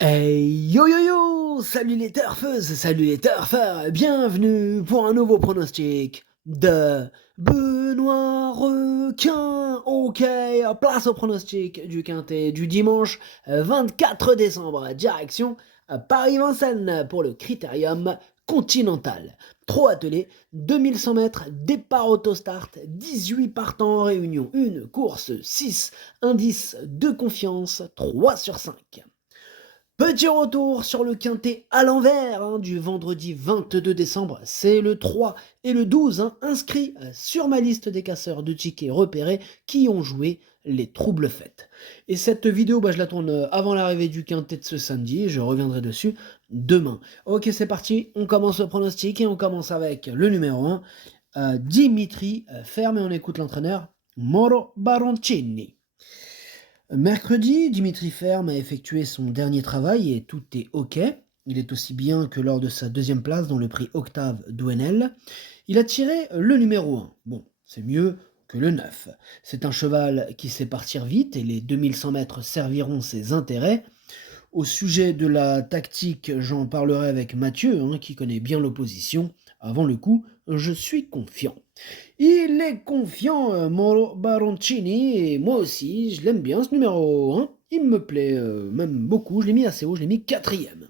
Hey yo yo yo! Salut les turfeuses, salut les turfeurs, bienvenue pour un nouveau pronostic de Benoît Requin. Ok, place au pronostic du quintet du dimanche 24 décembre, direction Paris-Vincennes pour le Critérium Continental. 3 attelés, 2100 mètres, départ auto-start, 18 partants en réunion, une course 6, indice de confiance 3 sur 5. Petit retour sur le quintet à l'envers du vendredi 22 décembre, c'est le 3 et le 12 inscrits sur ma liste des casseurs de tickets repérés qui ont joué les troubles fêtes. Et cette vidéo, je la tourne avant l'arrivée du quintet de ce samedi, je reviendrai dessus demain. Ok, c'est parti, on commence le pronostic et on commence avec le numéro 1, Dimitri Ferme, et on écoute l'entraîneur Moro Baroncini. Mercredi, Dimitri Ferme a effectué son dernier travail et tout est ok. Il est aussi bien que lors de sa deuxième place dans le prix Octave Douenel. Il a tiré le numéro 1. Bon, c'est mieux que le 9. C'est un cheval qui sait partir vite et les 2100 mètres serviront ses intérêts. Au sujet de la tactique, j'en parlerai avec Mathieu, qui connaît bien l'opposition. Avant le coup, je suis confiant. Il est confiant, Mauro Baroncini, et moi aussi, je l'aime bien ce numéro 1. Il me plaît même beaucoup, je l'ai mis assez haut, je l'ai mis quatrième.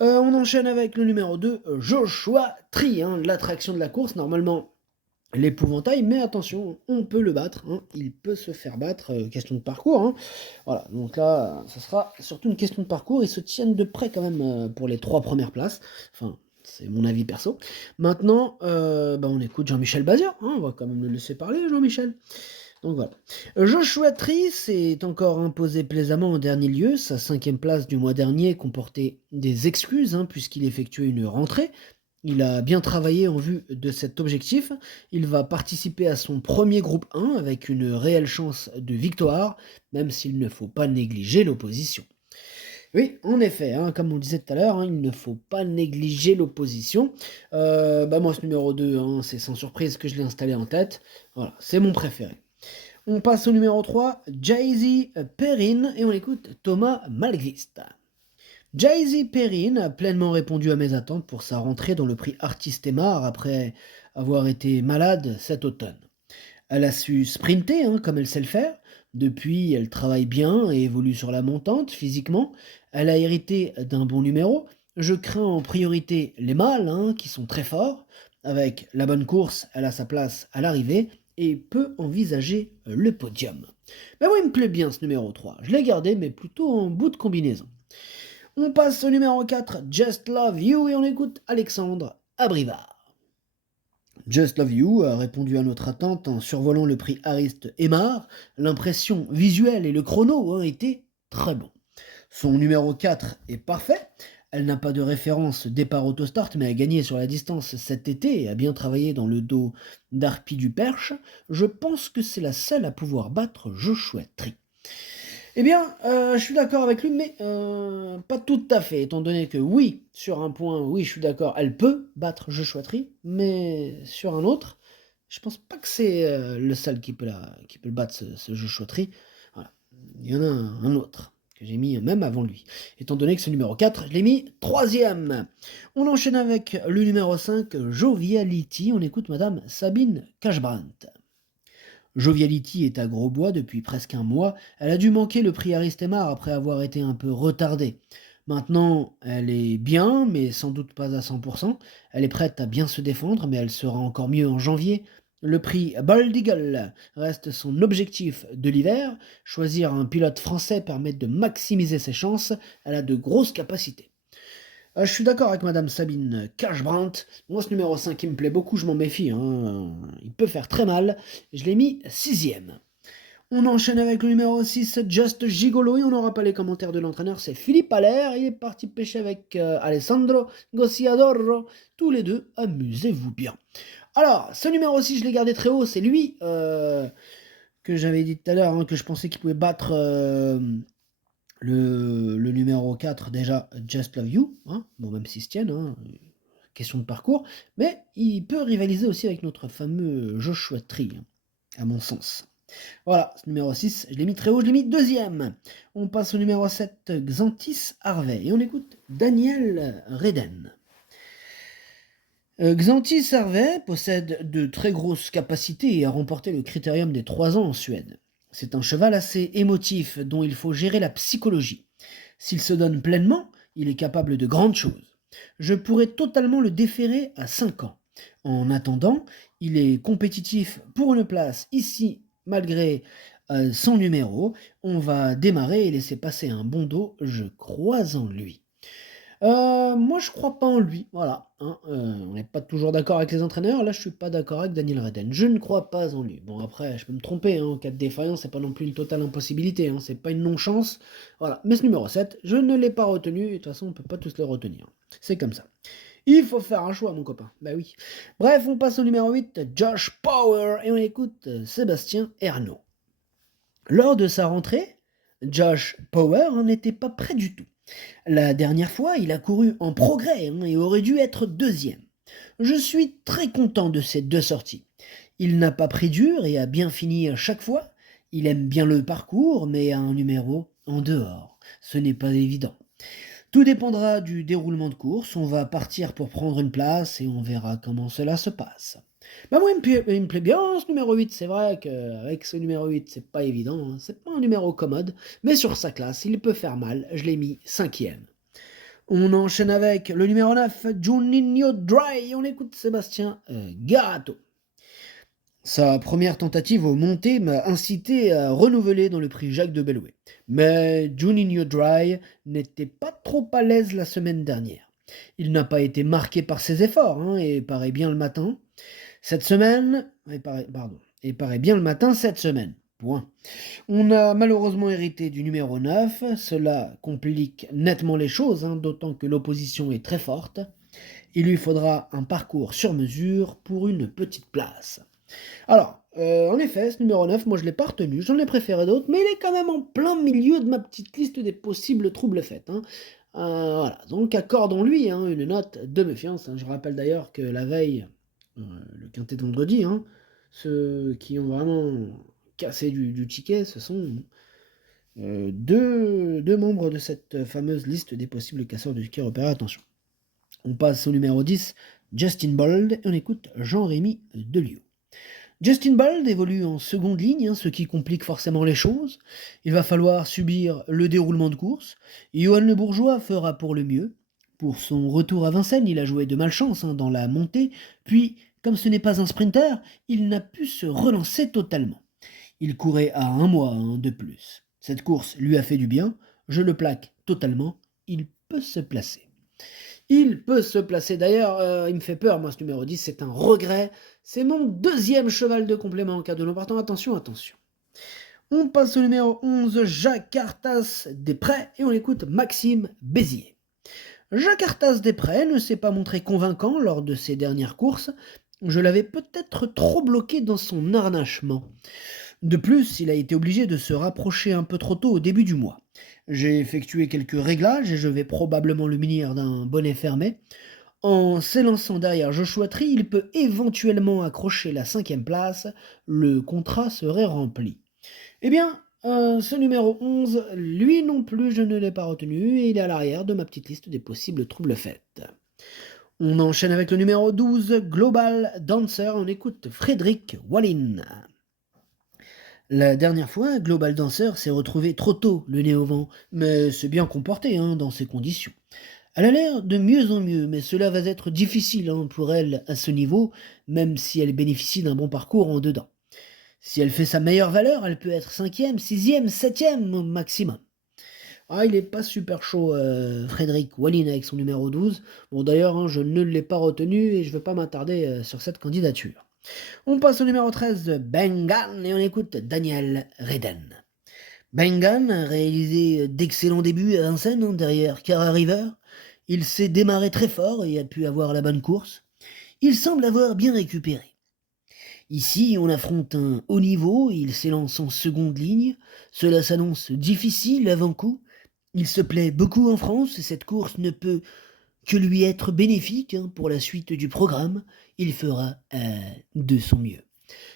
On enchaîne avec le numéro 2, Joshua Tree, l'attraction de la course, normalement l'épouvantail, mais attention, on peut le battre, il peut se faire battre, question de parcours. Voilà, donc là, ça sera surtout une question de parcours, ils se tiennent de près quand même pour les 3 premières places, enfin, c'est mon avis perso. Maintenant, on écoute Jean-Michel Bazir, on va quand même le laisser parler, Jean-Michel. Donc voilà. Joshua Tree s'est encore imposé plaisamment en dernier lieu. Sa 5e place du mois dernier comportait des excuses, puisqu'il effectuait une rentrée. Il a bien travaillé en vue de cet objectif. Il va participer à son premier groupe 1 avec une réelle chance de victoire, même s'il ne faut pas négliger l'opposition. Oui, en effet, comme on disait tout à l'heure, il ne faut pas négliger l'opposition. Moi, ce numéro 2, c'est sans surprise que je l'ai installé en tête. Voilà, c'est mon préféré. On passe au numéro 3, Jay-Z Perrin, et on écoute Thomas Malgvist. Jay-Z Perrin a pleinement répondu à mes attentes pour sa rentrée dans le prix Artiste Aymar après avoir été malade cet automne. Elle a su sprinter, comme elle sait le faire. Depuis, elle travaille bien et évolue sur la montante physiquement. Elle a hérité d'un bon numéro. Je crains en priorité les mâles, qui sont très forts. Avec la bonne course, elle a sa place à l'arrivée et peut envisager le podium. Mais moi, il me plaît bien ce numéro 3. Je l'ai gardé, mais plutôt en bout de combinaison. On passe au numéro 4, Just Love You, et on écoute Alexandre Abrivard. Just Love You a répondu à notre attente en survolant le prix Ariste Aymar. L'impression visuelle et le chrono étaient très bons. Son numéro 4 est parfait. Elle n'a pas de référence départ autostart, mais a gagné sur la distance cet été et a bien travaillé dans le dos d'Arpi du Perche. Je pense que c'est la seule à pouvoir battre Joshua Tree. Eh bien, je suis d'accord avec lui, mais pas tout à fait, étant donné que oui, sur un point, oui, je suis d'accord, elle peut battre Joshua Tree, mais sur un autre, je pense pas que c'est le seul qui peut le battre, ce Joshua Tree. Voilà. Il y en a un autre que j'ai mis même avant lui. Étant donné que c'est le numéro 4, je l'ai mis troisième. On enchaîne avec le numéro 5, Joviality. On écoute Madame Sabine Cashbrandt. Joviality est à Grosbois depuis presque un mois. Elle a dû manquer le prix Aristemar après avoir été un peu retardée. Maintenant, elle est bien, mais sans doute pas à 100%. Elle est prête à bien se défendre, mais elle sera encore mieux en janvier. Le prix Bald Eagle reste son objectif de l'hiver. Choisir un pilote français permet de maximiser ses chances. Elle a de grosses capacités. Je suis d'accord avec Madame Sabine Cashbrandt. Moi, ce numéro 5, il me plaît beaucoup, je m'en méfie. Il peut faire très mal. Je l'ai mis sixième. On enchaîne avec le numéro 6, Just Gigolo, et on n'aura pas les commentaires de l'entraîneur, c'est Philippe Allaire. Il est parti pêcher avec Alessandro Gossiadoro. Tous les deux, amusez-vous bien. Alors, ce numéro 6, je l'ai gardé très haut, c'est lui que j'avais dit tout à l'heure, que je pensais qu'il pouvait battre le numéro 4, déjà, Just Love You, bon, même s'ils se tiennent, question de parcours, mais il peut rivaliser aussi avec notre fameux Joshua Tree, à mon sens. Voilà, ce numéro 6, je l'ai mis très haut, je l'ai mis deuxième. On passe au numéro 7, Xantis Harvey, et on écoute Daniel Reden. Xantis Harvey possède de très grosses capacités et a remporté le Critérium des 3 ans en Suède. C'est un cheval assez émotif dont il faut gérer la psychologie. S'il se donne pleinement, il est capable de grandes choses. Je pourrais totalement le déférer à 5 ans. En attendant, il est compétitif pour une place ici malgré son numéro. On va démarrer et laisser passer un bon dos, je crois en lui. Moi je crois pas en lui, voilà, hein, on n'est pas toujours d'accord avec les entraîneurs, là je suis pas d'accord avec Daniel Reden. Je ne crois pas en lui. Bon après, je peux me tromper, hein, en cas de défaillance, c'est pas non plus une totale impossibilité, hein, c'est pas une non-chance, voilà. Mais ce numéro 7, je ne l'ai pas retenu, et de toute façon on peut pas tous les retenir. C'est comme ça. Il faut faire un choix mon copain, bah oui. Bref, on passe au numéro 8, Josh Power, et on écoute Sébastien Ernaud. Lors de sa rentrée, Josh Power n'était pas prêt du tout. La dernière fois, il a couru en progrès, hein, et aurait dû être deuxième. Je suis très content de ces 2 sorties. Il n'a pas pris dur et a bien fini à chaque fois. Il aime bien le parcours, mais a un numéro en dehors. Ce n'est pas évident. Tout dépendra du déroulement de course. On va partir pour prendre une place et on verra comment cela se passe. Bah moi, il me plaît bien ce numéro 8. C'est vrai qu'avec ce numéro 8, c'est pas évident, hein. C'est pas un numéro commode, mais sur sa classe, il peut faire mal. Je l'ai mis 5e. On enchaîne avec le numéro 9, Juninho Dry. On écoute Sébastien Garato. Sa première tentative aux montées m'a incité à renouveler dans le prix Jacques de Bellouet. Mais Juninho Dry n'était pas trop à l'aise la semaine dernière. Il n'a pas été marqué par ses efforts, hein, et paraît bien le matin. Cette semaine, et paraît bien le matin cette semaine. Point. On a malheureusement hérité du numéro 9, cela complique nettement les choses, hein, d'autant que l'opposition est très forte. Il lui faudra un parcours sur mesure pour une petite place. Alors, en effet, ce numéro 9, moi je l'ai pas retenu, j'en ai préféré d'autres, mais il est quand même en plein milieu de ma petite liste des possibles troubles faits, hein. Voilà, donc accordons-lui, hein, une note de méfiance, hein. Je rappelle d'ailleurs que la veille, le quintet de vendredi, hein, ceux qui ont vraiment cassé du ticket, ce sont deux membres de cette fameuse liste des possibles casseurs de tickets repérés. Attention. On passe au numéro 10, Justin Bold, et on écoute Jean-Rémy Delieu. Justin Bold évolue en seconde ligne, hein, ce qui complique forcément les choses. Il va falloir subir le déroulement de course. Johan Le Bourgeois fera pour le mieux. Pour son retour à Vincennes, il a joué de malchance, hein, dans la montée, puis, comme ce n'est pas un sprinter, il n'a pu se relancer totalement. Il courait à 1 mois, hein, de plus. Cette course lui a fait du bien, je le plaque totalement, il peut se placer. Il peut se placer. D'ailleurs, il me fait peur, moi, ce numéro 10, c'est un regret. C'est mon 2e cheval de complément en cas de non partant. Attention, attention. On passe au numéro 11, Jacques Artas Desprez, et on écoute Maxime Béziers. Jacques Artas Desprez ne s'est pas montré convaincant lors de ses dernières courses. Je l'avais peut-être trop bloqué dans son harnachement. De plus, il a été obligé de se rapprocher un peu trop tôt au début du mois. J'ai effectué quelques réglages et je vais probablement le munir d'un bonnet fermé. En s'élançant derrière Joshua Tree, il peut éventuellement accrocher la 5e place. Le contrat serait rempli. Eh bien, ce numéro 11, lui non plus, je ne l'ai pas retenu et il est à l'arrière de ma petite liste des possibles troubles faits. On enchaîne avec le numéro 12, Global Dancer. On écoute Frédéric Wallin. La dernière fois, Global Dancer s'est retrouvé trop tôt, le nez au vent, mais c'est bien comporté, hein, dans ces conditions. Elle a l'air de mieux en mieux, mais cela va être difficile, hein, pour elle à ce niveau, même si elle bénéficie d'un bon parcours en dedans. Si elle fait sa meilleure valeur, elle peut être 5e, 6e, 7e au maximum. Ah, il est pas super chaud, Frédéric Wallin avec son numéro 12. Bon d'ailleurs, hein, je ne l'ai pas retenu et je ne veux pas m'attarder sur cette candidature. On passe au numéro 13, Bengan, et on écoute Daniel Reden. Bengan a réalisé d'excellents débuts à Vincennes, hein, derrière Cara River. Il s'est démarré très fort et a pu avoir la bonne course. Il semble avoir bien récupéré. Ici, on affronte un haut niveau, il s'élance en seconde ligne. Cela s'annonce difficile avant-coup. Il se plaît beaucoup en France et cette course ne peut que lui être bénéfique, hein, pour la suite du programme. Il fera de son mieux.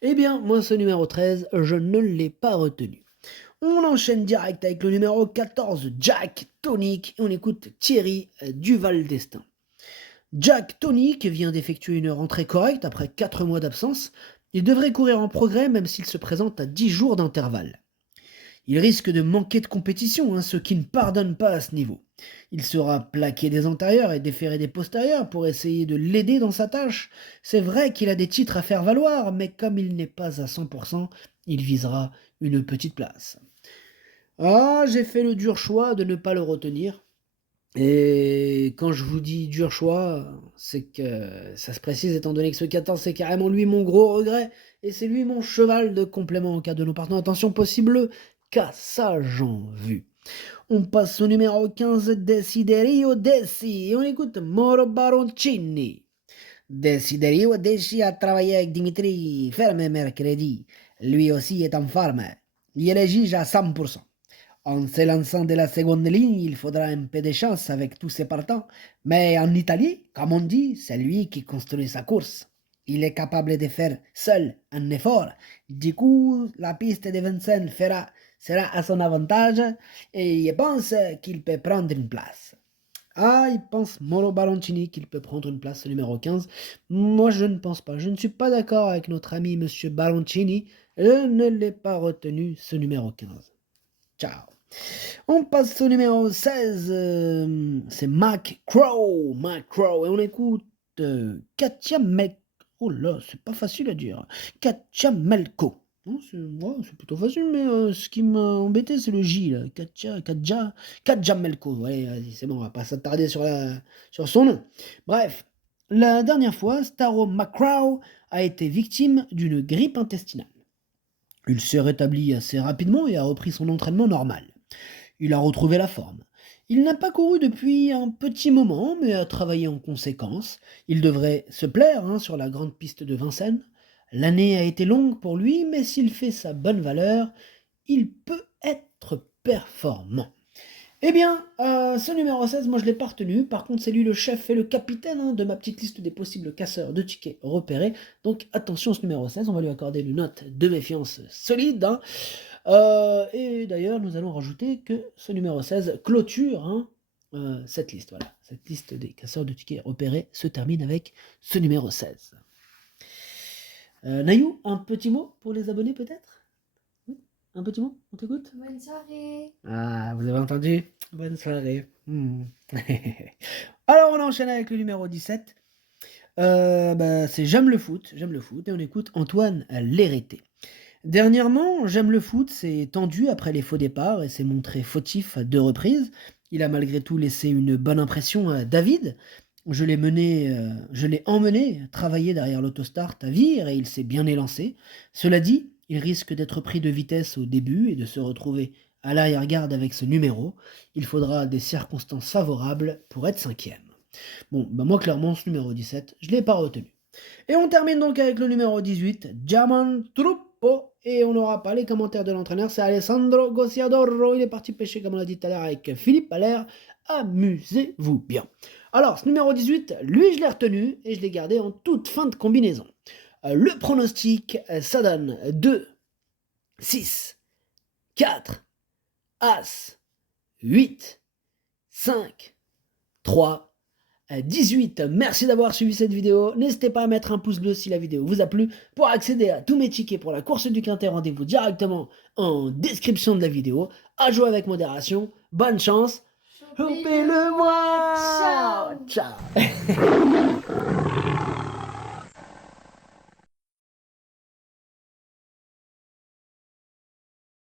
Eh bien, moi, ce numéro 13, je ne l'ai pas retenu. On enchaîne direct avec le numéro 14, Jack Tonic, et on écoute Thierry Duval d'Estaing. Jack Tonic vient d'effectuer une rentrée correcte après 4 mois d'absence. Il devrait courir en progrès même s'il se présente à 10 jours d'intervalle. Il risque de manquer de compétition, ce qui ne pardonne pas à ce niveau. Il sera plaqué des antérieurs et déféré des postérieurs pour essayer de l'aider dans sa tâche. C'est vrai qu'il a des titres à faire valoir, mais comme il n'est pas à 100%, il visera une petite place. Ah, j'ai fait le dur choix de ne pas le retenir. Et quand je vous dis dur choix, c'est que ça se précise étant donné que ce 14 c'est carrément lui mon gros regret et c'est lui mon cheval de complément en cas de non partant. Attention possible cassage en vue. On passe au numéro 15, Desiderio Desi, et on écoute Moro Baroncini. Desiderio Desi a travaillé avec Dimitri Ferme mercredi. Lui aussi est en forme. Il est juge à 100%. En s'élançant de la seconde ligne, il faudra un peu de chance avec tous ses partants. Mais en Italie, comme on dit, c'est lui qui construit sa course. Il est capable de faire seul un effort. Du coup, la piste de Vincennes sera à son avantage et il pense qu'il peut prendre une place. Ah, il pense Moro Baroncini qu'il peut prendre une place au numéro 15. Moi, je ne pense pas. Je ne suis pas d'accord avec notre ami Monsieur Baroncini. Je ne l'ai pas retenu, ce numéro 15. Ciao. On passe au numéro 16, c'est Mac Crow, et on écoute Katia Melko. Oh là, c'est pas facile à dire. Katia Melko. Non, c'est plutôt facile, mais ce qui m'a embêté, c'est le J, là. Katia Melko. Ouais, vas-y, c'est bon, on va pas s'attarder sur son nom. Bref, la dernière fois, Staro McCrow a été victime d'une grippe intestinale. Il s'est rétabli assez rapidement et a repris son entraînement normal. Il a retrouvé la forme. Il n'a pas couru depuis un petit moment, mais a travaillé en conséquence. Il devrait se plaire sur la grande piste de Vincennes. L'année a été longue pour lui, mais s'il fait sa bonne valeur, il peut être performant. Eh bien, ce numéro 16, moi je l'ai pas retenu. Par contre, c'est lui le chef et le capitaine de ma petite liste des possibles casseurs de tickets repérés. Donc attention, ce numéro 16, on va lui accorder une note de méfiance solide. Et d'ailleurs, nous allons rajouter que ce numéro 16 clôture cette liste. Voilà, cette liste des casseurs de tickets repérés se termine avec ce numéro 16. Nayou, un petit mot pour les abonnés peut-être? Oui, un petit mot, on t'écoute? Bonne soirée. Ah, vous avez entendu? Bonne soirée. Alors, on enchaîne avec le numéro 17. C'est J'aime le foot, et on écoute Antoine Lérité. Dernièrement, J'aime le foot s'est tendu après les faux départs et s'est montré fautif à 2 reprises. Il a malgré tout laissé une bonne impression à David. Je l'ai emmené travailler derrière l'autostart à Vire et il s'est bien élancé. Cela dit, il risque d'être pris de vitesse au début et de se retrouver à l'arrière-garde avec ce numéro. Il faudra des circonstances favorables pour être 5e. Bon, moi clairement, ce numéro 17, je ne l'ai pas retenu. Et on termine donc avec le numéro 18, Diamant Truppo. Et on n'aura pas les commentaires de l'entraîneur, c'est Alessandro Gociadoro. Il est parti pêcher, comme on l'a dit tout à l'heure, avec Philippe Allaire. Amusez-vous bien. Alors, ce numéro 18, lui, je l'ai retenu et je l'ai gardé en toute fin de combinaison. Le pronostic, ça donne 2, 6, 4, As, 8, 5, 3, 18. Merci d'avoir suivi cette vidéo. N'hésitez pas à mettre un pouce bleu si la vidéo vous a plu. Pour accéder à tous mes tickets pour la course du Quintet, rendez-vous directement en description de la vidéo. À jouer avec modération. Bonne chance. Chopez-le moi. Ciao. Ciao.